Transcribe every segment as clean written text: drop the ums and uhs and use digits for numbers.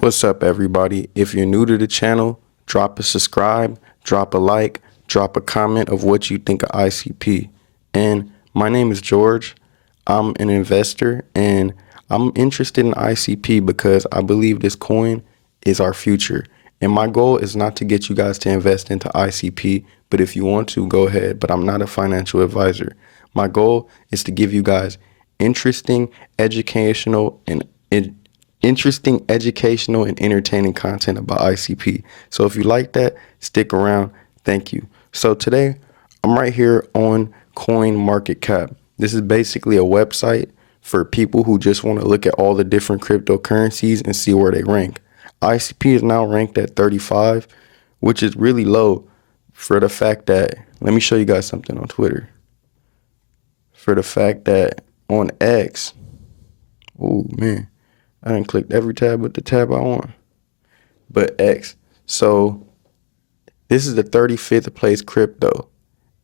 What's up, everybody? If you're new to the channel, drop a subscribe, drop a like, drop a comment of what you think of ICP. And my name is George. I'm an investor and I'm interested in ICP because I believe this coin is our future. And my goal is not to get you guys to invest into ICP, but if you want to, go ahead. But I'm not a financial advisor. My goal is to give you guys interesting, educational, and entertaining content about ICP. So if you like that, stick around. Thank you. So today I'm right here on Coin Market Cap. This is basically a website for people who just want to look at all the different cryptocurrencies and see where they rank. ICP is now ranked at 35, which is really low for the fact that, let me show you guys something on Twitter. For the fact that on X, oh man, I done clicked every tab but the tab I want. But X. So this is the 35th place crypto.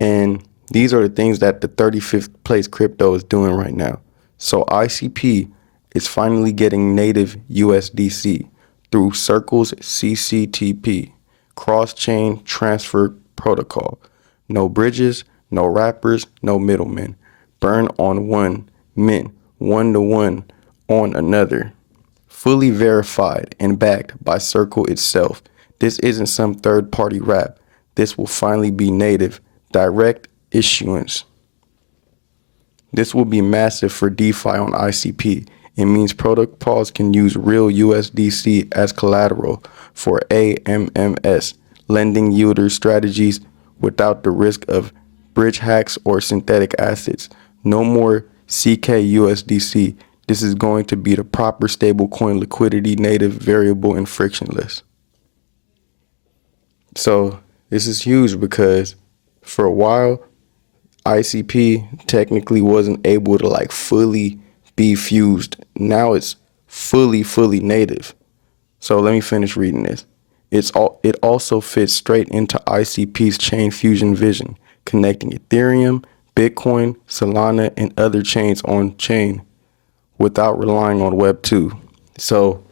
And these are the things that the 35th place crypto is doing right now. So ICP is finally getting native USDC through Circle's CCTP, cross-chain transfer protocol. No bridges, no wrappers, no middlemen. Burn on one, mint, one-to-one on another. Fully verified and backed by Circle itself. This isn't some third-party wrap. This will finally be native, direct issuance. This will be massive for DeFi on ICP. It means protocols can use real USDC as collateral for AMMS, lending yielder strategies without the risk of bridge hacks or synthetic assets. No more CKUSDC. This is going to be the proper stablecoin liquidity, native, variable, and frictionless. So this is huge because for a while, ICP technically wasn't able to fully be fused. Now it's fully native. So let me finish reading this. It also fits straight into ICP's chain fusion vision, connecting Ethereum, Bitcoin, Solana, and other chains on chain without relying on Web 2. So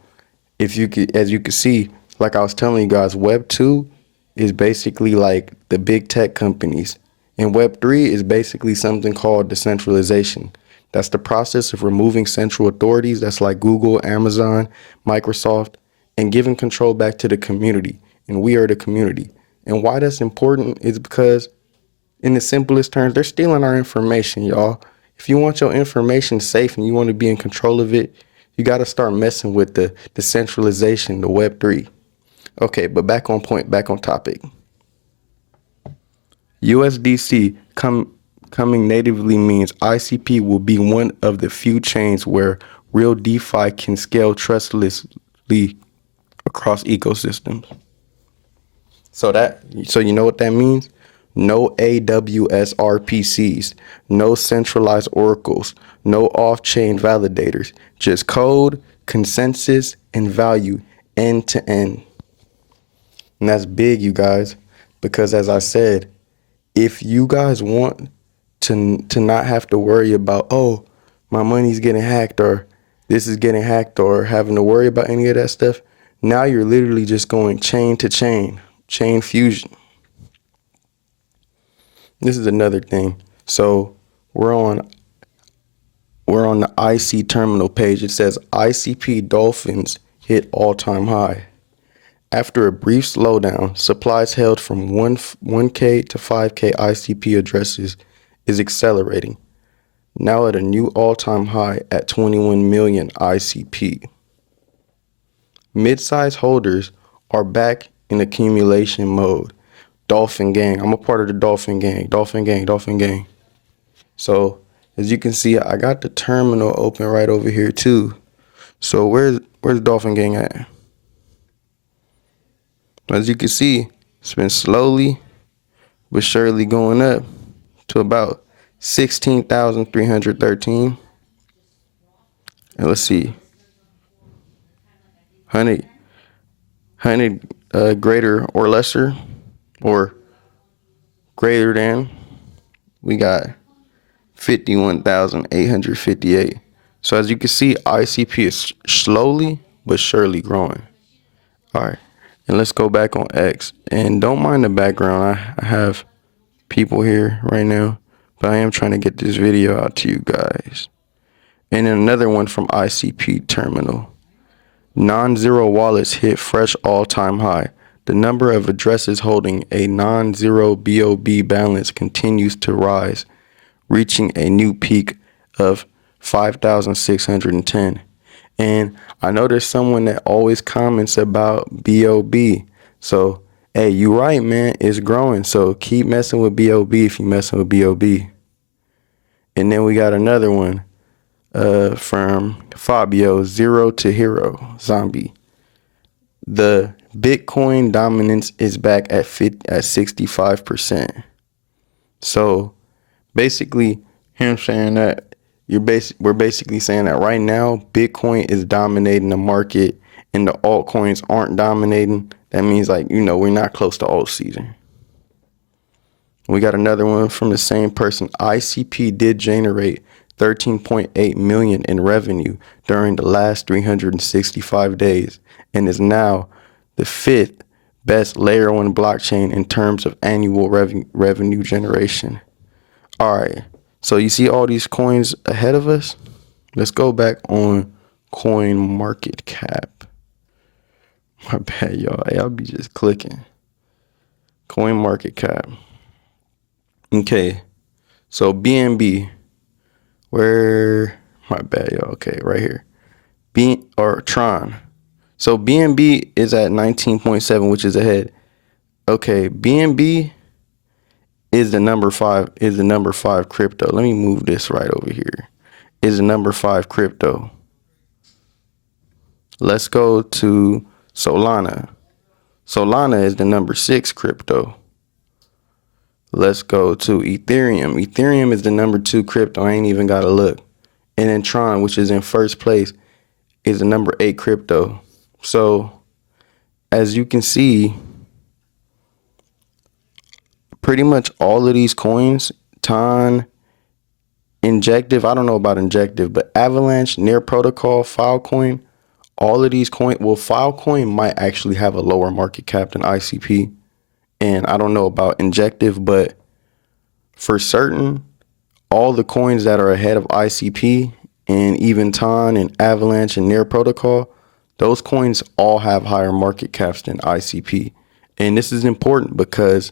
as you can see, like I was telling you guys, Web 2 is basically like the big tech companies. And Web 3 is basically something called decentralization. That's the process of removing central authorities, that's like Google, Amazon, Microsoft, and giving control back to the community. And we are the community. And why that's important is because, in the simplest terms, they're stealing our information, y'all. If you want your information safe and you want to be in control of it, you got to start messing with the decentralization, the Web 3. Okay, but back on point, back on topic. USDC coming natively means ICP will be one of the few chains where real DeFi can scale trustlessly across ecosystems. So you know what that means? No AWS RPCs, no centralized oracles, no off-chain validators, just code, consensus, and value end to end. And that's big, you guys, because as I said, if you guys want to not have to worry about, oh, my money's getting hacked or this is getting hacked or having to worry about any of that stuff, now you're literally just going chain to chain fusion. This is another thing. So we're on the IC terminal page. It says ICP Dolphins hit all-time high. After a brief slowdown, supplies held from 1K to 5K ICP addresses is accelerating, now at a new all-time high at 21 million ICP. Mid-size holders are back in accumulation mode. Dolphin gang. I'm a part of the Dolphin gang. Dolphin gang. So as you can see, I got the terminal open right over here too. So where's Dolphin gang at? As you can see, it's been slowly but surely going up to about 16,313. And let's see, 100 greater or lesser or greater than, we got 51,858. So as you can see, ICP is slowly but surely growing. All right. And let's go back on X. And don't mind the background. I have people here right now, but I am trying to get this video out to you guys. And then another one from ICP Terminal. Non-zero wallets hit fresh all-time high. The number of addresses holding a non-zero BOB balance continues to rise, reaching a new peak of 5,610. And I know there's someone that always comments about BOB. So, hey, you right, man. It's growing. So keep messing with BOB if you messing with BOB. And then we got another one from Fabio, Zero to Hero Zombie. The Bitcoin dominance is back at 65%. So basically, him saying that we're basically saying that right now Bitcoin is dominating the market and the altcoins aren't dominating. That means, like, we're not close to alt season. We got another one from the same person. ICP did generate 13.8 million in revenue during the last 365 days and is now the fifth best layer one blockchain in terms of annual revenue generation. All right. So you see all these coins ahead of us? Let's go back on Coin Market Cap. My bad, y'all. Hey, I'll be just clicking. Coin Market Cap. Okay. So BNB, my bad, y'all. Okay, right here. Tron. So BNB is at 19.7, which is ahead. Okay, BNB is the number five crypto. Let me move this right over here. Is the number 5 crypto. Let's go to Solana. Solana is the number 6 crypto. Let's go to Ethereum. Ethereum is the number 2 crypto. I ain't even got to look. And then Tron, which is in first place, is the number 8 crypto. So as you can see, pretty much all of these coins, Ton, Injective, I don't know about Injective, but Avalanche, Near Protocol, Filecoin, all of these coins, well, Filecoin might actually have a lower market cap than ICP. And I don't know about Injective, but for certain, all the coins that are ahead of ICP and even Ton and Avalanche and Near Protocol, those coins all have higher market caps than ICP. And this is important because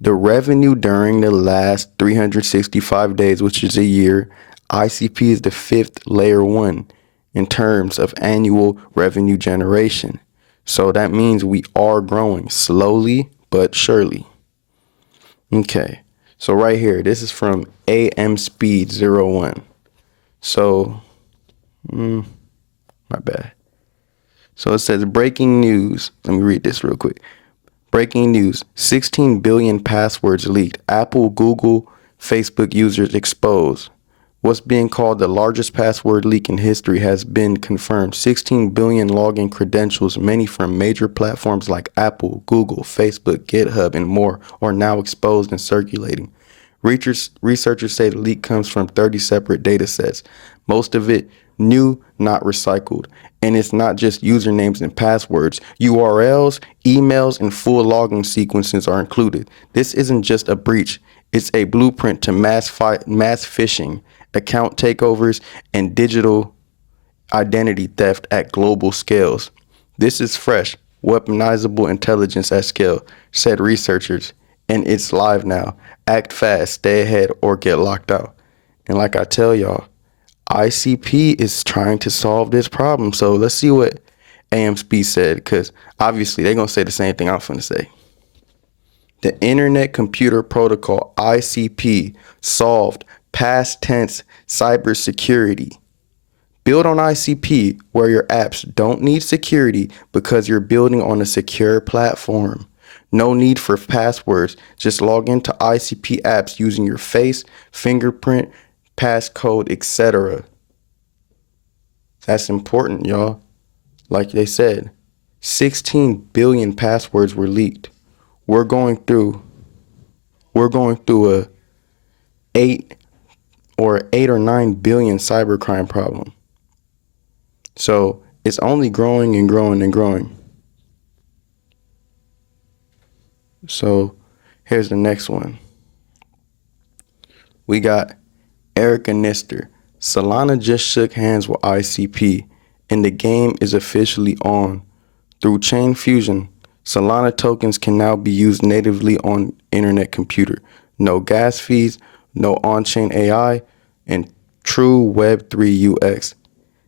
the revenue during the last 365 days, which is a year, ICP is the 5th layer one in terms of annual revenue generation. So that means we are growing slowly but surely. Okay, so right here, this is from AMSpeed01. So, my bad. So it says breaking news. Let me read this real quick. Breaking news, 16 billion passwords leaked. Apple, Google, Facebook users exposed. What's being called the largest password leak in history has been confirmed. 16 billion login credentials, many from major platforms like Apple, Google, Facebook, GitHub, and more, are now exposed and circulating. Researchers say the leak comes from 30 separate data sets, most of it new, not recycled. And it's not just usernames and passwords. URLs, emails, and full login sequences are included. This isn't just a breach. It's a blueprint to mass phishing, account takeovers, and digital identity theft at global scales. This is fresh, weaponizable intelligence at scale, said researchers, and it's live now. Act fast, stay ahead, or get locked out. And like I tell y'all, ICP is trying to solve this problem. So let's see what AMSP said, because obviously they're going to say the same thing I'm going to say. The Internetcomputer Protocol, ICP, solved past tense cybersecurity. Build on ICP where your apps don't need security because you're building on a secure platform. No need for passwords. Just log into ICP apps using your face, fingerprint, passcode, etc. That's important, y'all. Like they said, 16 billion passwords were leaked. We're going through a 8 or 9 billion cybercrime problem. So it's only growing and growing and growing. So here's the next one. We got Erica Nister. Solana just shook hands with ICP, and the game is officially on. Through Chain Fusion, Solana tokens can now be used natively on Internetcomputer. No gas fees, no on-chain AI, and true Web3 UX.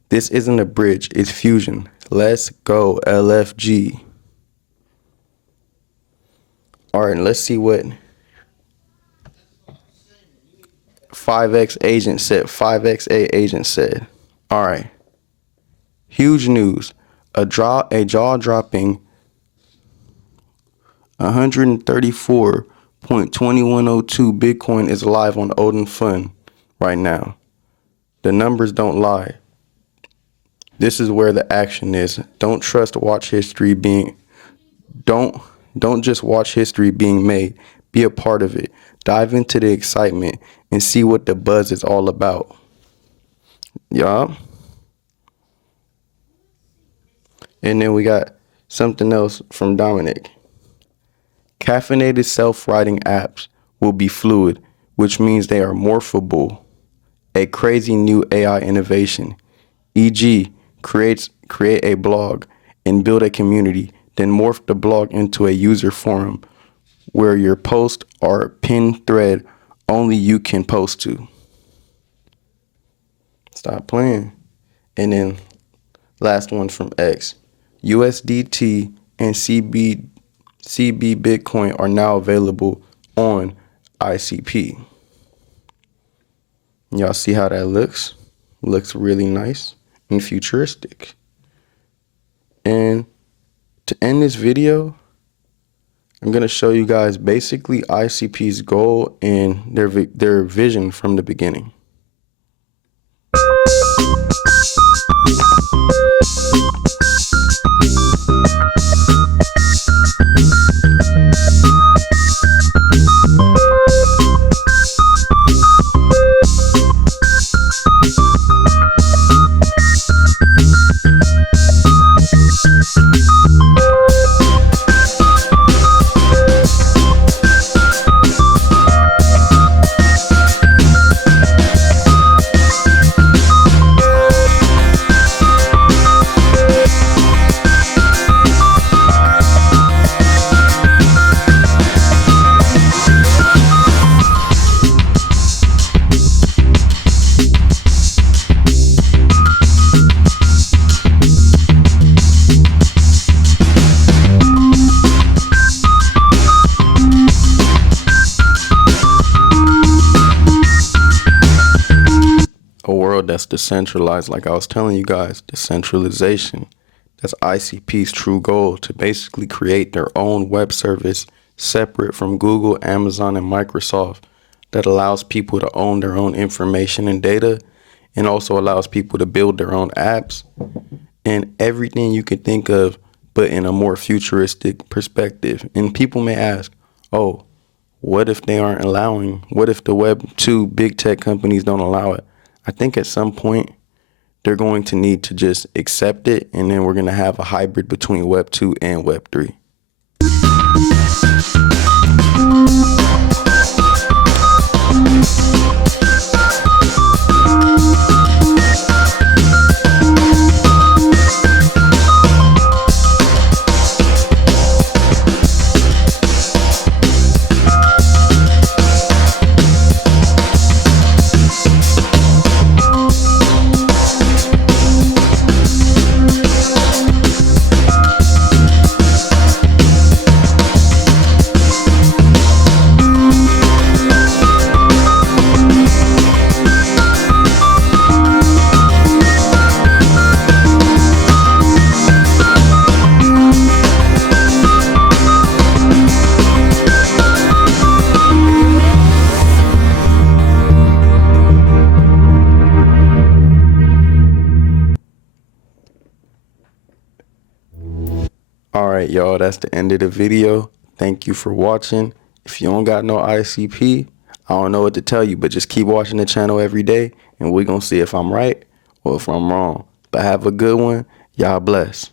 This isn't a bridge, it's fusion. Let's go, LFG. All right, let's see what 5X agent said. All right. Huge news. A jaw-dropping 134.2102 Bitcoin is live on Odin Fund right now. The numbers don't lie. This is where the action is. Don't just watch history being made. Be a part of it. Dive into the excitement and see what the buzz is all about. Yeah. And then we got something else from Dominic. Caffeinated self-writing apps will be fluid, which means they are morphable. A crazy new AI innovation. E.g., create a blog and build a community, then morph the blog into a user forum where your post or pinned thread only you can post to. Stop playing. And then last one from X. USDT and CB Bitcoin are now available on ICP. Y'all see how that looks? Looks really nice and futuristic. And to end this video, I'm going to show you guys basically ICP's goal and their vision from the beginning. A world that's decentralized, like I was telling you guys, decentralization. That's ICP's true goal, to basically create their own web service separate from Google, Amazon, and Microsoft that allows people to own their own information and data, and also allows people to build their own apps and everything you can think of, but in a more futuristic perspective. And people may ask, oh, what if the Web 2 big tech companies don't allow it? I think at some point they're going to need to just accept it, and then we're going to have a hybrid between Web 2 and Web 3. All right, y'all, that's the end of the video. Thank you for watching. If you don't got no ICP, I don't know what to tell you, but just keep watching the channel every day, and we're going to see if I'm right or if I'm wrong. But have a good one. Y'all bless.